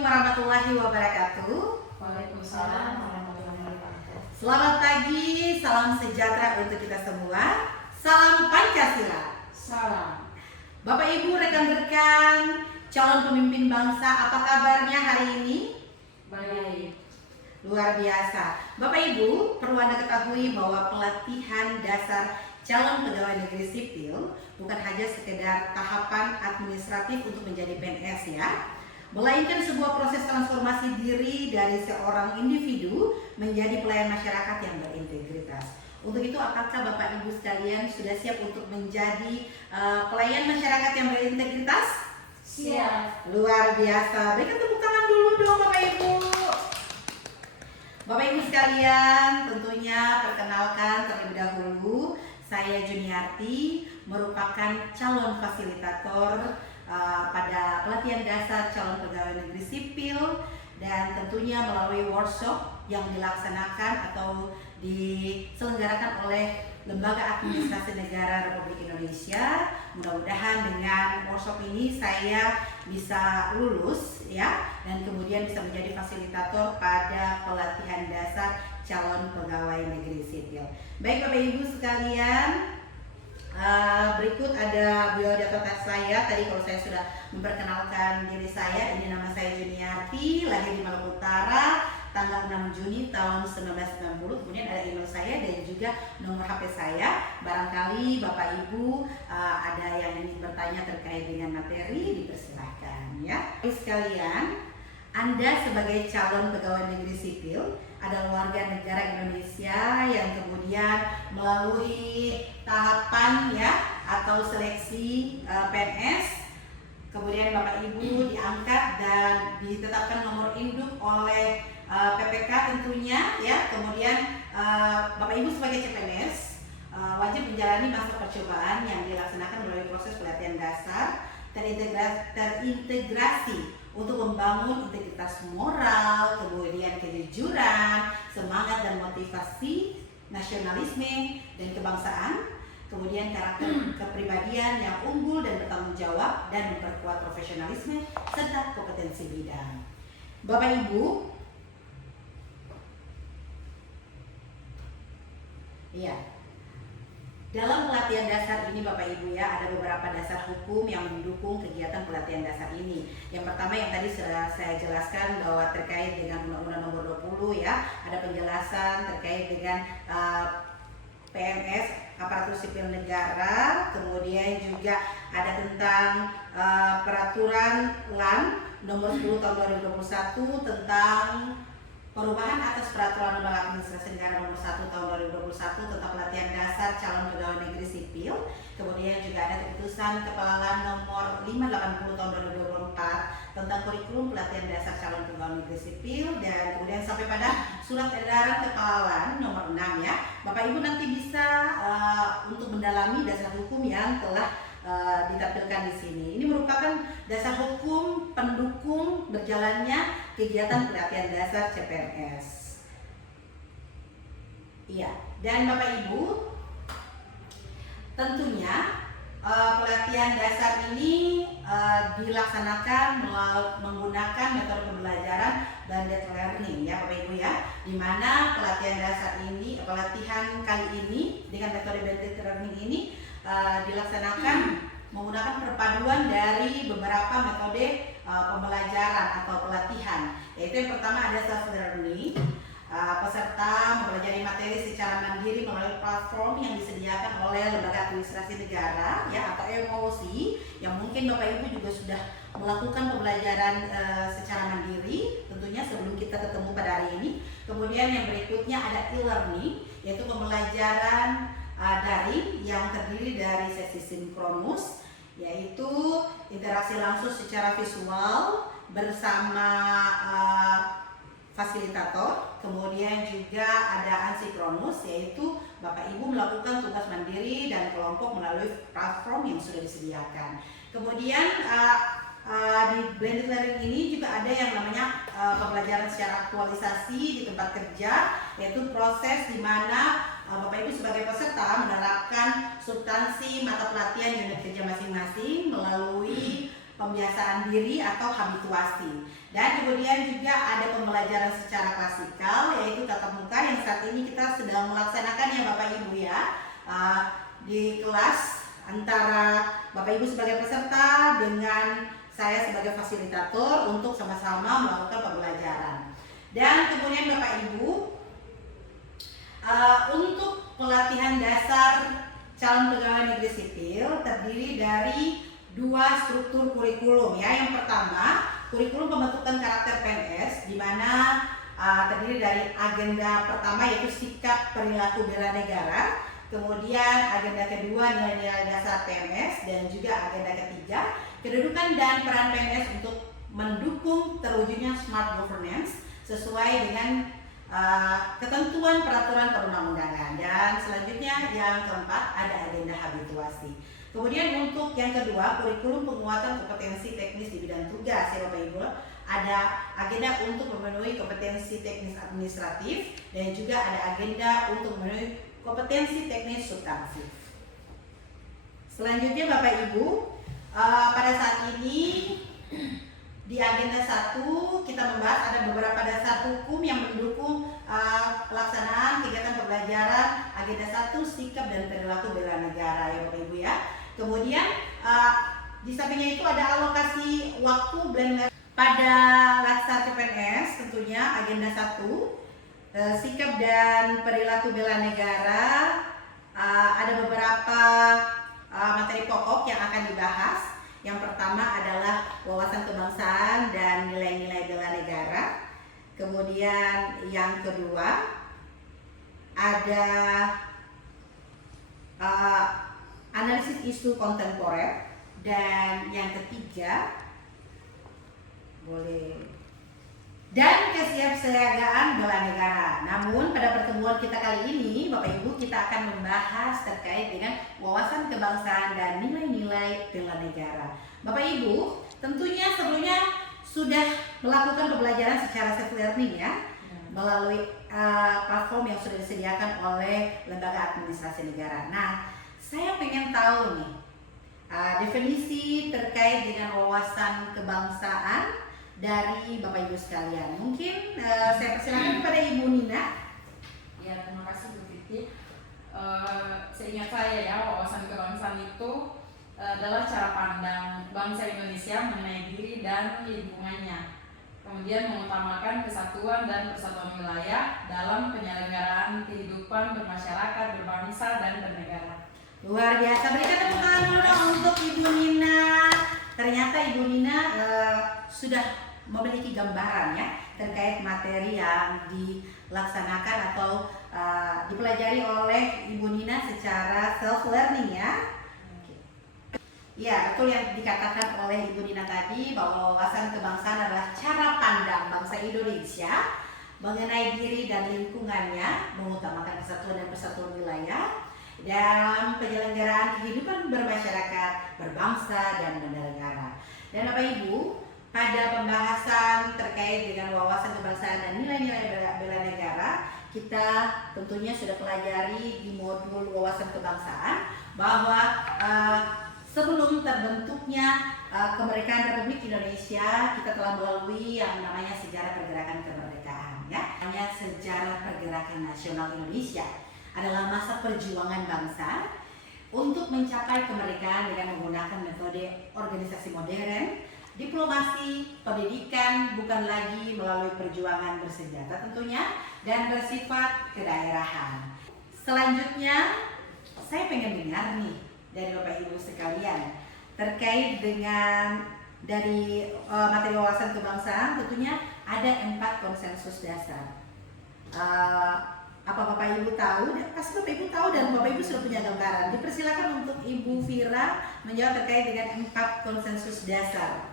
Assalamualaikum warahmatullahi wabarakatuh. Waalaikumsalam warahmatullahi wabarakatuh. Selamat pagi, salam sejahtera untuk kita semua. Salam Pancasila. Salam. Bapak Ibu, rekan-rekan, calon pemimpin bangsa, apa kabarnya hari ini? Baik. Luar biasa. Bapak Ibu, perlu Anda ketahui bahwa pelatihan dasar calon pegawai negeri sipil bukan hanya sekedar tahapan administratif untuk menjadi PNS ya, melainkan sebuah proses transformasi diri dari seorang individu menjadi pelayan masyarakat yang berintegritas. Untuk itu, apakah Bapak Ibu sekalian sudah siap untuk menjadi pelayan masyarakat yang berintegritas? Siap. Luar biasa. Berikan tepuk tangan dulu dong Bapak Ibu. Bapak Ibu sekalian, tentunya perkenalkan terlebih dahulu, saya Juniarti, merupakan calon fasilitator pada pelatihan dasar calon pegawai negeri sipil, dan tentunya melalui workshop yang dilaksanakan atau diselenggarakan oleh Lembaga Administrasi Negara Republik Indonesia. Mudah-mudahan dengan workshop ini saya bisa lulus ya, dan kemudian bisa menjadi fasilitator pada pelatihan dasar calon pegawai negeri sipil. Baik Bapak Ibu sekalian, berikut ada biodata saya. Tadi kalau saya sudah memperkenalkan diri saya, ini nama saya Juniarti, lahir di Maluku Utara, tanggal 6 Juni tahun 1990. Kemudian ada email saya dan juga nomor HP saya. Barangkali Bapak Ibu ada yang ingin bertanya terkait dengan materi, dipersilahkan ya. Sekalian, Anda sebagai calon pegawai negeri sipil adalah warga negara Indonesia yang kemudian melalui tahapan ya atau seleksi PNS, kemudian Bapak Ibu diangkat dan ditetapkan nomor induk oleh PPK tentunya ya. Kemudian Bapak Ibu sebagai CPNS wajib menjalani masa percobaan yang dilaksanakan melalui proses pelatihan dasar terintegrasi untuk membangun integritas moral, kemudian kejujuran, semangat dan motivasi, nasionalisme dan kebangsaan, kemudian karakter kepribadian yang unggul dan bertanggung jawab, dan memperkuat profesionalisme serta kompetensi bidang. Bapak Ibu, iya. Dalam pelatihan dasar ini Bapak Ibu ya, ada beberapa dasar hukum yang mendukung kegiatan pelatihan dasar ini. Yang pertama yang tadi sudah saya jelaskan bahwa terkait dengan Undang-Undang Nomor 20 ya, ada penjelasan terkait dengan PNS aparatur sipil negara, kemudian juga ada tentang peraturan LAN Nomor 10 tahun 2021 tentang perubahan atas peraturan Lembaga Administrasi Negara Nomor 1 tahun 2021 tentang pelatihan dasar calon pegawai negeri sipil. Kemudian juga ada keputusan Kepala LAN Nomor 580 tahun 2024 tentang kurikulum pelatihan dasar calon pegawai negeri sipil, dan kemudian sampai pada surat edaran Kepala LAN Nomor 6 ya. Bapak Ibu nanti bisa untuk mendalami dasar hukum yang telah ditampilkan di sini. Ini merupakan dasar hukum pendukung berjalannya kegiatan pelatihan dasar CPNS. Iya, dan Bapak Ibu, tentunya pelatihan dasar ini dilaksanakan menggunakan metode pembelajaran blended learning ya Bapak Ibu ya, di mana pelatihan dasar ini, pelatihan kali ini dengan metode blended learning ini dilaksanakan menggunakan perpaduan dari beberapa metode pembelajaran atau pelatihan, yaitu yang pertama ada self learning. Peserta mempelajari materi secara mandiri melalui platform yang disediakan oleh Lembaga Administrasi Negara ya, atau MOC, yang mungkin Bapak Ibu juga sudah melakukan pembelajaran secara mandiri tentunya sebelum kita ketemu pada hari ini. Kemudian yang berikutnya ada e-learning, yaitu pembelajaran daring yang terdiri dari sesi sinkronus, yaitu interaksi langsung secara visual bersama fasilitator. Kemudian juga ada asinkronus, yaitu Bapak Ibu melakukan tugas mandiri dan kelompok melalui platform yang sudah disediakan. Kemudian di blended learning ini juga ada yang namanya pembelajaran secara aktualisasi di tempat kerja, yaitu proses di mana Bapak Ibu sebagai peserta menerapkan substansi mata pelatihan unit kerja masing-masing melalui pembiasaan diri atau habituasi. Dan kemudian juga ada pembelajaran secara klasikal, yaitu tatap muka yang saat ini kita sedang melaksanakan ya Bapak Ibu ya, di kelas antara Bapak Ibu sebagai peserta dengan saya sebagai fasilitator untuk sama-sama melakukan pembelajaran. Dan kemudian Bapak Ibu, untuk pelatihan dasar calon pegawai negeri sipil terdiri dari 2 struktur kurikulum ya. Yang pertama, kurikulum pembentukan karakter PNS, di mana terdiri dari agenda pertama yaitu sikap perilaku bela negara, kemudian agenda kedua nilai-nilai dasar PNS, dan juga agenda ketiga kedudukan dan peran PNS untuk mendukung terwujudnya smart governance sesuai dengan ketentuan peraturan perundang-undangan. Dan selanjutnya yang keempat ada agenda habituasi. Kemudian untuk yang kedua, kurikulum penguatan kompetensi teknis di bidang tugas ya Bapak Ibu, ada agenda untuk memenuhi kompetensi teknis administratif dan juga ada agenda untuk memenuhi kompetensi teknis substansif. Selanjutnya Bapak Ibu, pada saat ini di agenda 1 kita membahas ada beberapa dasar hukum yang mendukung pelaksanaan kegiatan pembelajaran agenda 1 sikap dan perilaku bela negara ya Bapak Ibu ya. Kemudian di sampingnya itu ada alokasi waktu pada laksar CPNS, tentunya agenda 1 sikap dan perilaku bela negara, ada beberapa materi pokok yang akan dibahas. Yang pertama adalah wawasan kebangsaan dan nilai-nilai bela negara. Kemudian yang kedua ada analisis isu kontemporer, dan yang ketiga dan kesiapsiagaan bela negara. Namun pada pertemuan kita kali ini Bapak Ibu, kita akan membahas terkait dengan wawasan kebangsaan dan nilai-nilai bela negara. Bapak Ibu, tentunya sebelumnya sudah melakukan pembelajaran secara self learning ya, melalui platform yang sudah disediakan oleh Lembaga Administrasi Negara. Nah, saya pengen tahu nih definisi terkait dengan wawasan kebangsaan dari Bapak Ibu sekalian. Mungkin saya persilakan kepada Ibu Nina. Ya, terima kasih Bu Titi. Seingat saya ya, wawasan kebangsaan itu adalah cara pandang bangsa Indonesia mengenai diri dan lingkungannya. Kemudian mengutamakan kesatuan dan persatuan wilayah dalam penyelenggaraan kehidupan bermasyarakat, berbangsa, dan bernegara. Luar biasa. Berikan tepuk tangan dulu untuk Ibu Nina. Ternyata Ibu Nina sudah memiliki gambaran ya terkait materi yang dilaksanakan atau dipelajari oleh Ibu Nina secara self learning ya. Ya, betul yang dikatakan oleh Ibu Nina tadi, bahwa wawasan kebangsaan adalah cara pandang bangsa Indonesia mengenai diri dan lingkungannya, mengutamakan kesatuan dan persatuan wilayah dalam penyelenggaraan kehidupan bermasyarakat, berbangsa, dan bernegara. Dan Bapak Ibu, pada pembahasan terkait dengan wawasan kebangsaan dan nilai-nilai bela negara, kita tentunya sudah pelajari di modul wawasan kebangsaan bahwa sebelum terbentuknya kemerdekaan Republik Indonesia, kita telah melalui yang namanya sejarah pergerakan kemerdekaan ya. Hanya sejarah pergerakan nasional Indonesia adalah masa perjuangan bangsa untuk mencapai kemerdekaan dengan menggunakan metode organisasi modern, diplomasi, pendidikan, bukan lagi melalui perjuangan bersenjata tentunya, dan bersifat kedaerahan. Selanjutnya, saya pengen dengar nih dari Bapak Ibu sekalian terkait dengan dari materi wawasan kebangsaan. Tentunya ada 4 konsensus dasar. Apa Bapak Ibu tahu? Pasti Bapak Ibu tahu dan Bapak Ibu sudah punya gambaran. Dipersilakan untuk Ibu Vira menjawab terkait dengan 4 konsensus dasar.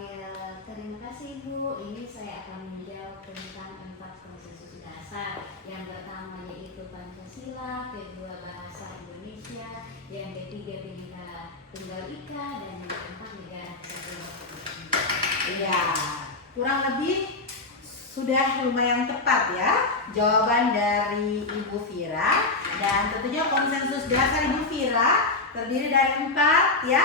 Ya, terima kasih Bu. Ini saya akan menjawab tentang 4 konsensus dasar. Yang pertama yaitu Pancasila, kedua bahasa Indonesia, yang ketiga Bhinneka Tunggal Ika, dan yang keempat negara kesatuan. Iya, kurang lebih sudah lumayan tepat ya jawaban dari Ibu Vira. Dan tentunya konsensus dasar Ibu Vira terdiri dari 4 ya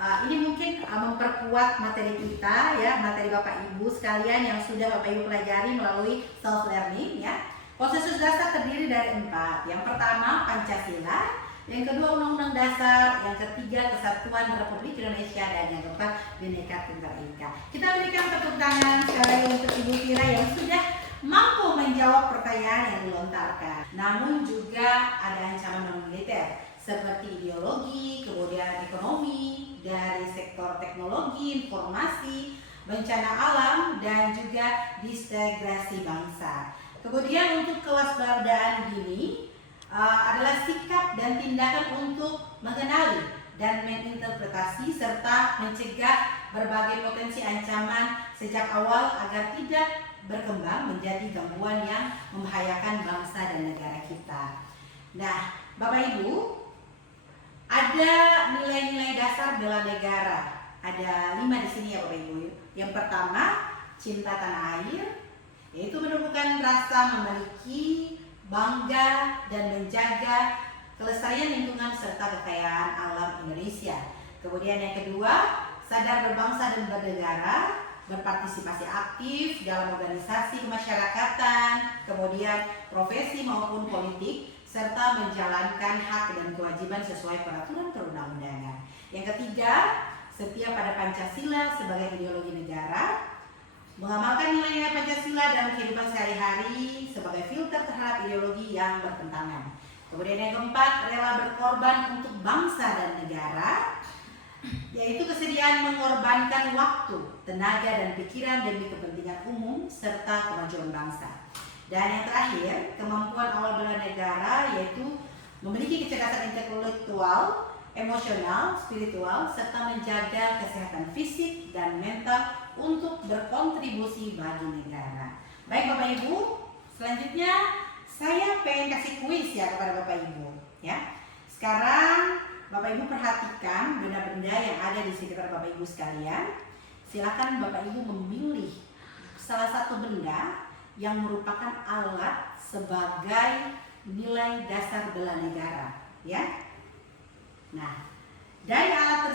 ini mungkin memperkuat materi kita ya, materi Bapak Ibu sekalian yang sudah Bapak Ibu pelajari melalui self learning ya. Konsensus dasar terdiri dari 4. Yang pertama Pancasila, yang kedua Undang-Undang Dasar, yang ketiga Kesatuan Republik Indonesia, dan yang keempat Bhinneka Tunggal Ika. Kita berikan tepuk tangan sekali lagi untuk Ibu Fira yang sudah mampu menjawab pertanyaan yang dilontarkan. Namun juga ada ancaman non-militer seperti ideologi, kemudian ekonomi, dari sektor teknologi, informasi, bencana alam, dan juga disintegrasi bangsa. Kemudian untuk kewaspadaan dini adalah sikap dan tindakan untuk mengenali dan menginterpretasi serta mencegah berbagai potensi ancaman sejak awal agar tidak berkembang menjadi gangguan yang membahayakan bangsa dan negara kita. Nah, Bapak Ibu, ada nilai-nilai dasar bela negara. Ada 5 di sini ya Bapak Ibu. Yang pertama, cinta tanah air, yaitu menumbuhkan rasa memiliki, bangga, dan menjaga kelestarian lingkungan serta kekayaan alam Indonesia. Kemudian yang kedua, sadar berbangsa dan bernegara, berpartisipasi aktif dalam organisasi kemasyarakatan, kemudian profesi maupun politik, serta menjalankan hak dan kewajiban sesuai peraturan perundang-undangan. Yang ketiga, setia pada Pancasila sebagai ideologi negara, mengamalkan nilai-nilai Pancasila dalam kehidupan sehari-hari sebagai filter terhadap ideologi yang bertentangan. Kemudian yang keempat, rela berkorban untuk bangsa dan negara, yaitu kesediaan mengorbankan waktu, tenaga, dan pikiran demi kepentingan umum serta kemajuan bangsa. Dan yang terakhir, kemampuan awal bela negara yaitu memiliki kecerdasan intelektual, emosional, spiritual, serta menjaga kesehatan fisik dan mental untuk berkontribusi bagi negara. Baik Bapak Ibu, selanjutnya saya pengen kasih kuis ya kepada Bapak Ibu ya. Sekarang Bapak Ibu perhatikan benda-benda yang ada di sekitar Bapak Ibu sekalian. Silakan Bapak Ibu memilih salah satu benda yang merupakan alat sebagai nilai dasar bela negara ya. Nah, dari alat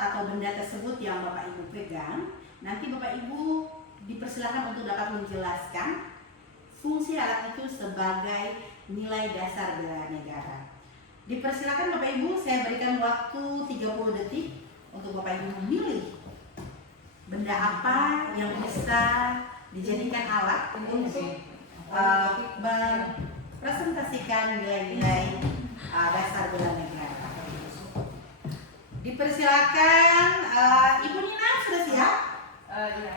atau benda tersebut yang Bapak Ibu pegang, nanti Bapak Ibu dipersilakan untuk dapat menjelaskan fungsi alat itu sebagai nilai dasar bela negara. Dipersilakan Bapak Ibu, saya berikan waktu 30 detik untuk Bapak Ibu memilih benda apa yang bisa dijadikan alat untuk mempresentasikan nilai-nilai dasar bela negara. Dipersilakan, Ibu Nina sudah siap? Iya.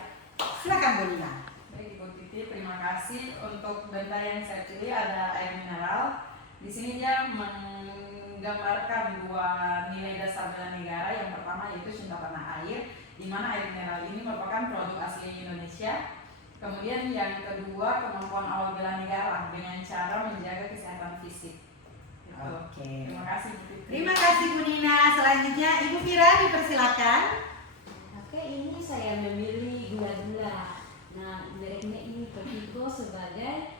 Silakan Bu Nina. Baik Ibu Titi, terima kasih. Untuk benda yang saya pilih ada air mineral. Di sini dia menggambarkan 2 nilai dasar bela negara. Yang pertama yaitu cinta tanah air, di mana air mineral ini merupakan produk asli Indonesia. Kemudian yang kedua, kemampuan awal bela negara dengan cara menjaga kesehatan fisik. Oke. Terima kasih Bu Titi. Terima kasih Bu Nina. Selanjutnya Ibu Fira dipersilakan. Oke, ini saya memilih gula-gula. Nah, mereknya ini Vertigo sebagai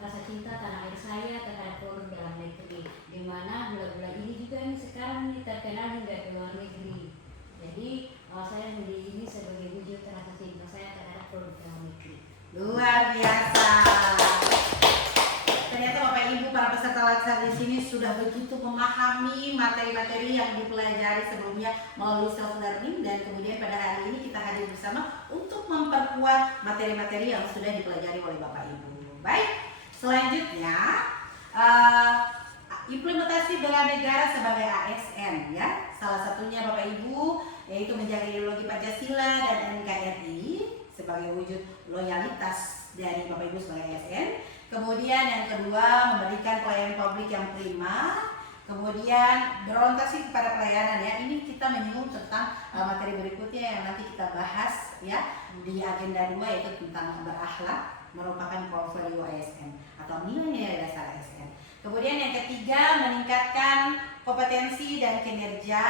rasa cinta tanah air saya terhadap produk dalam negeri. Di mana gula-gula ini juga ini sekarang ini terkenal hingga ke luar negeri. Jadi saya memilih ini sebagai wujud rasa cinta saya terhadap produk dalam negeri. Luar biasa. Ternyata Bapak Ibu para peserta laksar di sini sudah begitu memahami materi-materi yang dipelajari sebelumnya melalui self learning, dan kemudian pada hari ini kita hadir bersama untuk memperkuat materi-materi yang sudah dipelajari oleh Bapak Ibu. Baik, selanjutnya implementasi bela negara sebagai ASN ya. Salah satunya Bapak Ibu yaitu menjaga ideologi Pancasila dan NKRI sebagai wujud loyalitas dari Bapak Ibu sebagai ASN. Kemudian yang kedua, memberikan pelayanan publik yang prima. Kemudian berorientasi kepada pelayanan ya. Ini kita menyinggung tentang materi berikutnya yang nanti kita bahas ya di agenda 2, yaitu tentang berakhlak, merupakan core value ASN atau nilai-nilai dasar ASN. Kemudian yang ketiga, meningkatkan kompetensi dan kinerja,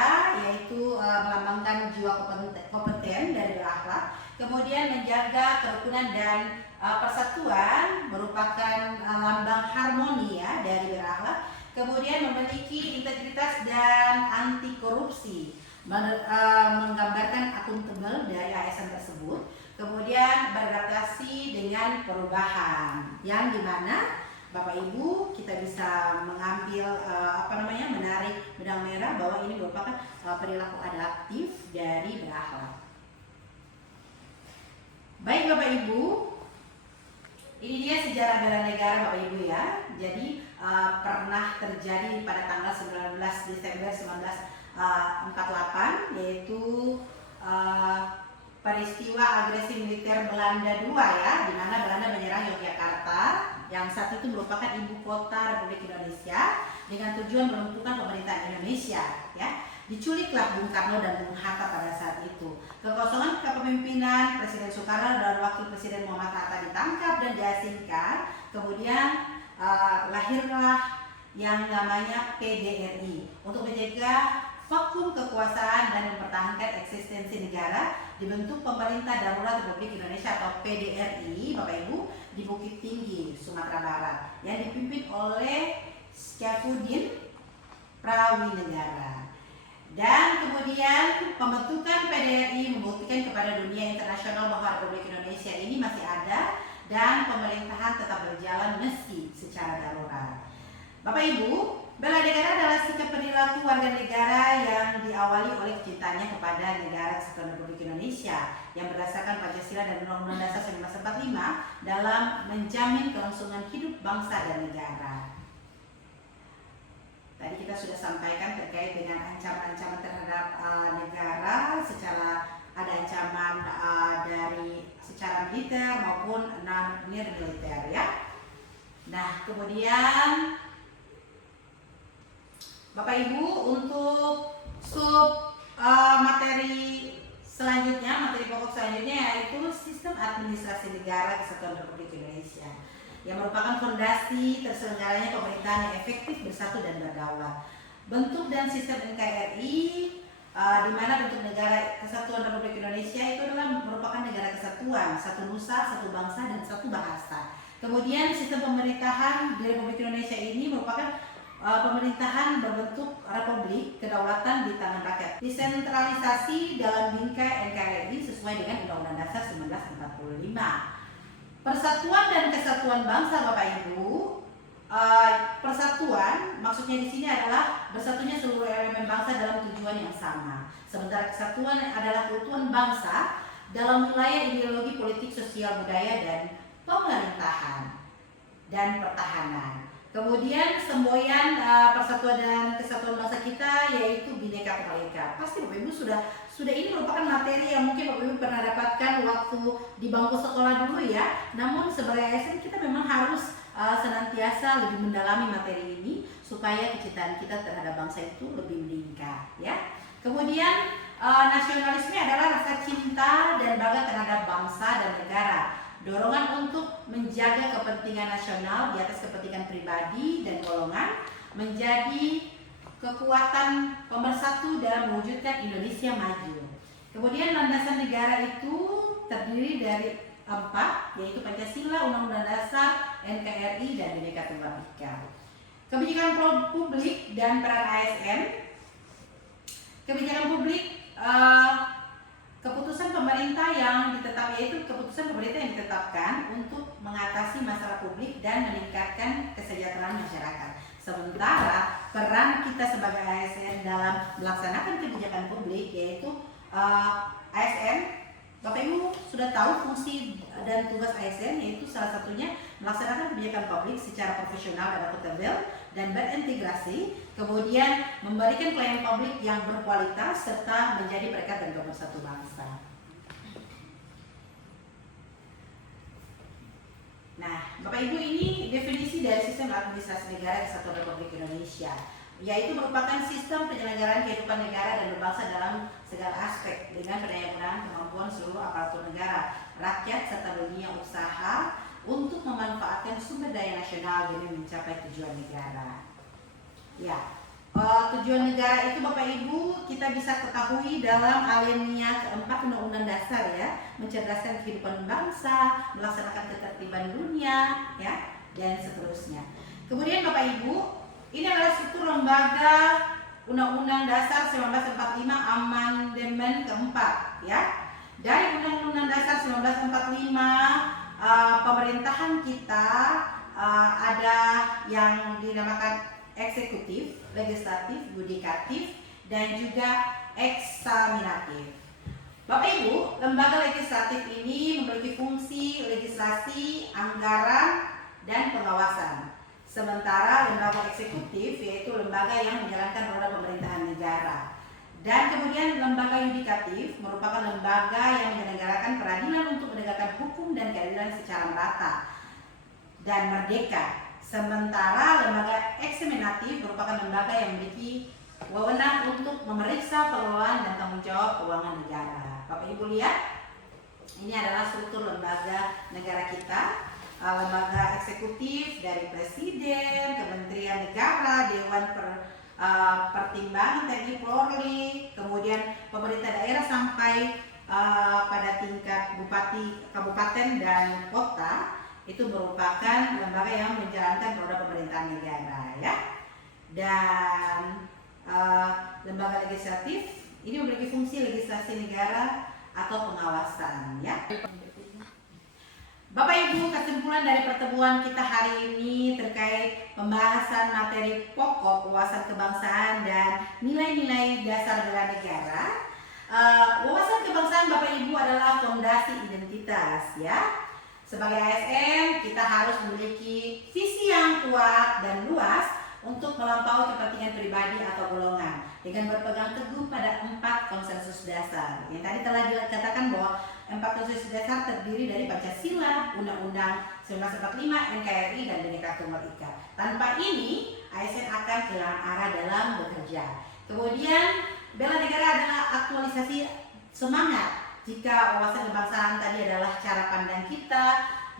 yaitu melambangkan jiwa kompeten dari berakhlak. Kemudian menjaga kerukunan dan persatuan, merupakan lambang harmoni ya dari berakhlak. kemudian memiliki integritas dan anti korupsi, menggambarkan akuntabel dari ASN tersebut, kemudian beradaptasi dengan perubahan, yang dimana Bapak Ibu kita bisa mengambil menarik benang merah bahwa ini merupakan perilaku adaptif dari berakhlak. Baik Bapak Ibu, ini dia sejarah bela negara Bapak Ibu ya. Jadi pernah terjadi pada tanggal 19 Desember 1948, yaitu peristiwa agresi militer Belanda II ya, di mana Belanda menyerang Yogyakarta yang saat itu merupakan ibu kota Republik Indonesia dengan tujuan melumpuhkan pemerintahan Indonesia ya. Diculiklah Bung Karno dan Bung Hatta pada saat itu. Kekosongan kepemimpinan Presiden Soekarno dan Wakil Presiden Muhammad Hatta ditangkap dan diasingkan. Kemudian lahirlah yang namanya PDRI untuk menjaga vakum kekuasaan dan mempertahankan eksistensi negara. Dibentuk Pemerintah Darurat Republik Indonesia atau PDRI Bapak Ibu di Bukit Tinggi, Sumatera Barat, yang dipimpin oleh Syafuddin Prawinegara. Dan kemudian pembentukan PDRI membuktikan kepada dunia internasional bahwa Republik Indonesia ini masih ada dan pemerintahan tetap berjalan meski secara darurat. Bapak Ibu, bela negara adalah sikap perilaku warga negara yang diawali oleh cintanya kepada negara Kesatuan Republik Indonesia yang berdasarkan Pancasila dan Undang-Undang Dasar 1945 dalam menjamin kelangsungan hidup bangsa dan negara. Tadi kita sudah sampaikan terkait dengan ancaman-ancaman terhadap negara, secara ada ancaman dari secara militer maupun non militer ya. Nah, kemudian Bapak Ibu, untuk materi selanjutnya, materi pokok selanjutnya yaitu sistem administrasi negara Kesatuan Republik Indonesia, yang merupakan fondasi terselenggaranya pemerintahan yang efektif, bersatu dan berdaulat. Bentuk dan sistem NKRI, di mana bentuk negara Kesatuan Republik Indonesia itu adalah merupakan negara kesatuan, satu nusa, satu bangsa dan satu bahasa. Kemudian sistem pemerintahan di Republik Indonesia ini merupakan pemerintahan berbentuk republik, kedaulatan di tangan rakyat, desentralisasi dalam bingkai NKRI sesuai dengan Undang-Undang Dasar 1945. Persatuan dan kesatuan bangsa Bapak Ibu, persatuan maksudnya di sini adalah bersatunya seluruh elemen bangsa dalam tujuan yang sama. Sementara kesatuan adalah keutuhan bangsa dalam wilayah ideologi politik, sosial, budaya dan pemerintahan dan pertahanan. Kemudian semboyan persatuan dan kesatuan bangsa kita yaitu Bhinneka Tunggal Ika. Pasti Bapak Ibu sudah ini merupakan materi yang mungkin Bapak Ibu pernah dapatkan waktu di bangku sekolah dulu ya. Namun sebagai ASN kita memang harus senantiasa lebih mendalami materi ini supaya kecintaan kita terhadap bangsa itu lebih meningkat ya. Kemudian nasionalisme adalah rasa cinta dan bangga terhadap bangsa dan negara. Dorongan untuk menjaga kepentingan nasional di atas kepentingan pribadi dan golongan menjadi kekuatan pemersatu dalam mewujudkan Indonesia maju. Kemudian landasan negara itu terdiri dari 4, yaitu Pancasila, Undang-Undang Dasar, NKRI, dan Bhinneka Tunggal Ika. Kebijakan publik dan peran ASN. Kebijakan publik, keputusan pemerintah yang ditetapkan untuk mengatasi masalah publik dan meningkatkan kesejahteraan masyarakat. Sementara peran kita sebagai ASN dalam melaksanakan kebijakan publik yaitu ASN, Bapak Ibu sudah tahu fungsi dan tugas ASN, yaitu salah satunya melaksanakan kebijakan publik secara profesional dan akuntabel dan berintegrasi, kemudian memberikan pelayanan publik yang berkualitas serta menjadi perekat dan pemersatu bangsa. Nah, Bapak Ibu, ini definisi dari sistem administrasi negara Kesatuan Republik Indonesia, yaitu merupakan sistem penyelenggaraan kehidupan negara dan berbangsa dalam segala aspek dengan pendayagunaan kemampuan seluruh aparatur negara, rakyat serta dunia usaha untuk memanfaatkan sumber daya nasional demi mencapai tujuan negara. Ya, tujuan negara itu Bapak Ibu kita bisa ketahui dalam alinea keempat Undang-Undang Dasar ya, mencerdaskan kehidupan bangsa, melaksanakan ketertiban dunia ya, dan seterusnya. Kemudian Bapak Ibu, Ini adalah struktur lembaga Undang-Undang Dasar 1945 Amandemen keempat, ya. Dari Undang-Undang Dasar 1945 pemerintahan kita ada yang dinamakan eksekutif, legislatif, yudikatif, dan juga eksaminatif. Bapak Ibu, lembaga legislatif ini memiliki fungsi legislasi, anggaran, dan pengawasan. Sementara lembaga eksekutif yaitu lembaga yang menjalankan roda pemerintahan negara. Dan kemudian lembaga yudikatif merupakan lembaga yang menyelenggarakan peradilan untuk menegakkan hukum dan keadilan secara merata dan merdeka. Sementara lembaga eksaminatif merupakan lembaga yang memiliki wewenang untuk memeriksa pengelolaan dan tanggung jawab keuangan negara. Bapak Ibu lihat, ini adalah struktur lembaga negara kita. Lembaga eksekutif dari Presiden, Kementerian Negara, Dewan Pertimbangan TNI Polri, kemudian pemerintah daerah sampai pada tingkat bupati, kabupaten, dan kota. Itu merupakan lembaga yang menjalankan roda pemerintahan negara, ya. Dan lembaga legislatif ini memiliki fungsi legislasi negara atau pengawasan, ya. Bapak Ibu, kesimpulan dari pertemuan kita hari ini terkait pembahasan materi pokok wawasan kebangsaan dan nilai-nilai dasar bela negara. Wawasan kebangsaan Bapak Ibu adalah fondasi identitas, ya. Sebagai ASN, kita harus memiliki visi yang kuat dan luas untuk melampaui kepentingan pribadi atau golongan dengan berpegang teguh pada 4 konsensus dasar. Yang tadi telah dikatakan bahwa 4 konsensus dasar terdiri dari Pancasila, Undang-Undang 1945, NKRI, dan Bhinneka Tunggal Ika. Tanpa ini, ASN akan kehilangan arah dalam bekerja. Kemudian, bela negara adalah aktualisasi semangat. Jika wawasan kebangsaan tadi adalah cara pandang kita,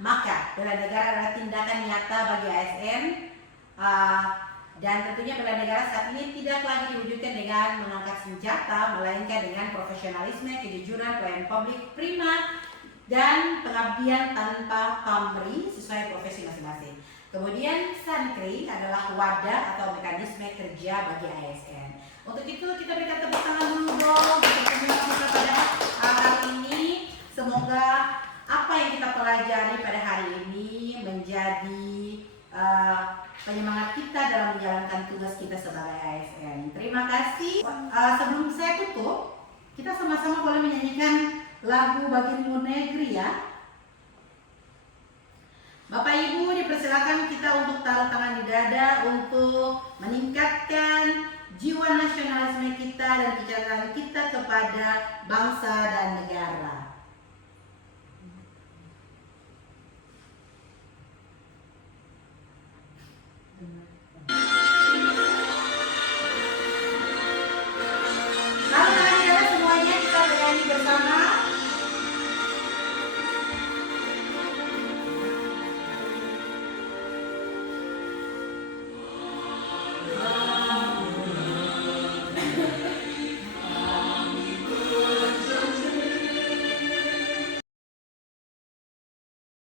maka bela negara adalah tindakan nyata bagi ASN. Dan tentunya bela negara saat ini tidak lagi diwujudkan dengan mengangkat senjata, melainkan dengan profesionalisme, kejujuran, pelayanan publik prima, dan pengabdian tanpa pamrih sesuai profesi masing-masing. Kemudian Sankri adalah wadah atau mekanisme kerja bagi ASN. Untuk itu kita berikan tepuk tangan dulu dong untuk pertemuan kita pada hari ini. Semoga apa yang kita pelajari pada hari ini menjadi penyemangat kita dalam menjalankan tugas kita sebagai ASN. Terima kasih. Sebelum saya tutup, kita sama-sama boleh menyanyikan lagu Bagianmu Negeri, ya. Bapak Ibu, dipersilakan kita untuk taruh tangan di dada untuk meningkatkan jiwa nasionalisme kita dan kecintaan kita kepada bangsa dan negara.